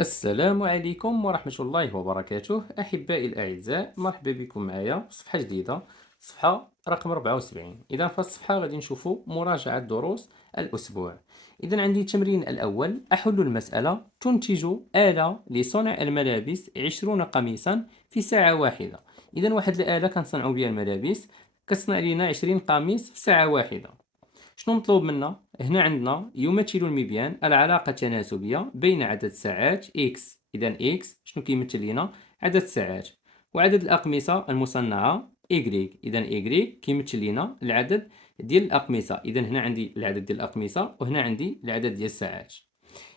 السلام عليكم ورحمة الله وبركاته. أحبائي الأعزاء، مرحبا بكم معايا في صفحة جديدة، صفحة رقم 74. إذا في الصفحة غادي نشوفوا مراجعة دروس الأسبوع. إذا عندي التمرين الأول: أحل المسألة تنتج آلة لصنع الملابس 20 قميصا في ساعة واحدة. إذا واحد الآلة كنصنعوا بها الملابس كتصنع لنا 20 قميص في ساعة واحدة. شنو مطلوب منا؟ هنا عندنا يمثل المبيان العلاقة التناسبية بين عدد الساعات x. إذا x شنو كيمثل لنا؟ عدد الساعات. وعدد الأقمصة المصنعة y. إذا y كيمثل لنا العدد ديال الأقمصة. إذا هنا عندي العدد ديال الأقمصة وهنا عندي العدد ديال الساعات.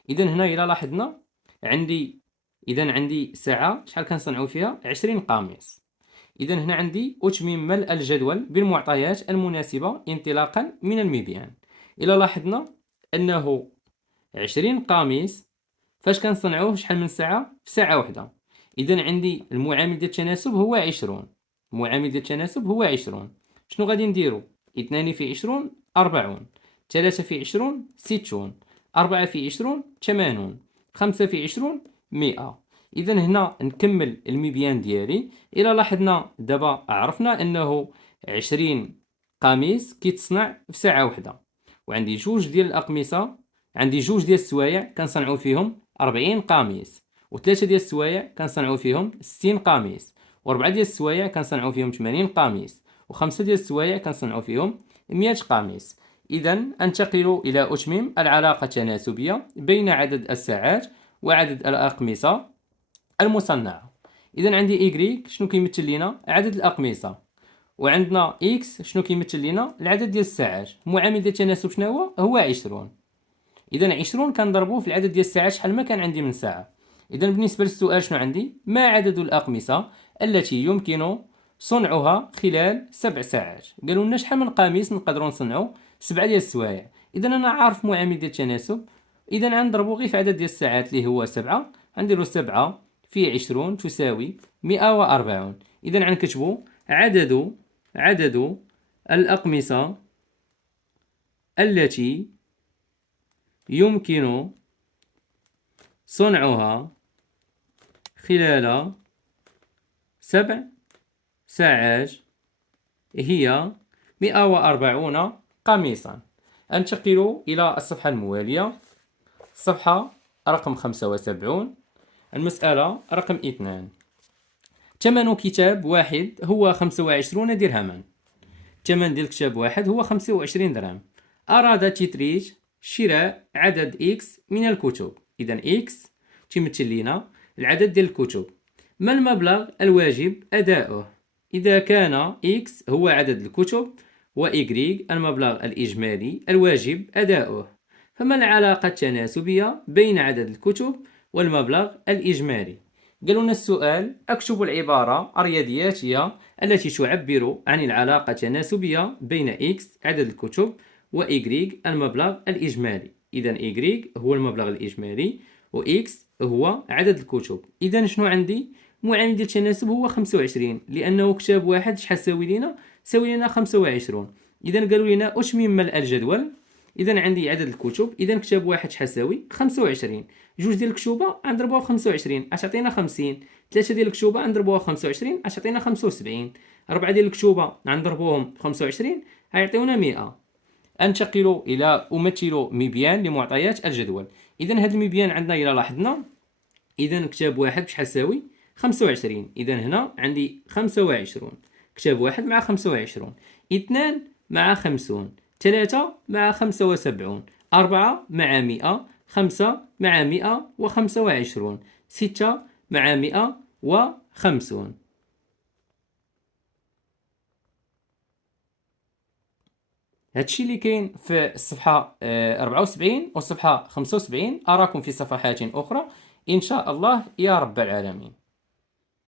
إذا هنا إلا لاحظنا عندي ساعة شحال كنصنعوا فيها؟ 20 قاموس. إذا هنا عندي أتمم الجدول بالمعطيات المناسبة انطلاقا من المبيان. إلا لاحظنا أنه 20 قميص فاش كنصنعوه شحال من ساعة؟ في ساعة واحدة. إذا عندي المعامل ديال التناسب هو 20. المعامل ديال التناسب هو 20. شنو غادي نديرو؟ 2 في 20 40، 3 في 20 60، 4 في 20 80، 5 في 20 100. إذا هنا نكمل المبيان ديالي. إلا لاحظنا دابا عرفنا أنه 20 قميص كيتصنع في ساعة واحدة، وعندي جوج ديال الأقمصة، عندي جوج ديال السوايع كنصنعو فيهم 40 قميص، وثلاثة ديال السوايع كنصنعو فيهم 60 قميص، وأربعة ديال السوايع كنصنعو فيهم 80 قميص، وخمسة ديال السوايع كنصنعو فيهم 100 قميص. إذا أنتقل إلى أتمم العلاقة التناسبية بين عدد الساعات وعدد الأقمصة المصنعة. إذا عندي إيكغيك شنو كيمثل لنا؟ عدد الأقمصة. وعندنا إكس شنو كيمثل لنا؟ العدد ديال الساعات. معامل ديال التناسب شنو هو 20. إذا 20 كنضربوه في العدد ديال الساعات شحال ما كان عندي من ساعة. إذا بالنسبة للسؤال شنو عندي؟ ما عدد الأقمصة التي يمكن صنعها خلال 7 ساعات؟ قالوا لنا شحال من قميص نقدروا نصنعوا؟ 7 ديال السوايع. إذا أنا عارف معامل ديال التناسب، إذا غنضربو غير في عدد ديال الساعات اللي هو 7. غنديرو 7 في 20 تساوي 140. إذا غنكتبو عدد الأقمصة التي يمكن صنعها خلال 7 ساعات هي 140 قميصا. أنتقل إلى الصفحة الموالية، صفحة رقم 75. المسألة رقم 2: ثمن كتاب واحد هو 25 درهما. ثمن ديال كتاب واحد هو 25 درهم. أراد تيتريج شراء عدد إكس من الكتب. إذا إكس تمثل لنا العدد ديال الكتب. ما المبلغ الواجب أداؤه؟ إذا كان إكس هو عدد الكتب وإيكغيك المبلغ الإجمالي الواجب أداؤه، فما العلاقة التناسبية بين عدد الكتب والمبلغ الإجمالي؟ قالوا لنا السؤال: أكتب العبارة الرياضياتية التي تعبر عن العلاقة التناسبية بين X عدد الكتب و Y المبلغ الإجمالي. إذا Y هو المبلغ الإجمالي و X هو عدد الكتب. إذا شنو عندي؟ معامل ديال التناسب هو 25، لأنه كتاب واحد شحال ساوي لنا؟ ساوي لنا 25. إذا قالوا لنا أتمم الجدول. إذا عندي عدد الكتب، إذا كتاب واحد شحال ساوي؟ 25. جوج ديال الكتوبه غنضربوها في 25 اش عطينا 50. ثلاثه ديال الكتوبه غنضربوها في 25 اش عطينا 75. اربعه ديال الكتوبه غنضربوهم في 25 غيعطيونا 100. انتقل الى امثل مبيان لمعطيات الجدول. اذا هذا المبيان عندنا الى لاحظنا، اذا كتاب واحد بشحال ساوي؟ 25. اذا هنا عندي 25 كتاب واحد مع 25، 2 مع 50، 3 مع 75، 4 مع 100، 5 مع 125، 6 مع 150. هادشي اللي كاين في الصفحة 74 والصفحة 75. أراكم في صفحات أخرى إن شاء الله يا رب العالمين.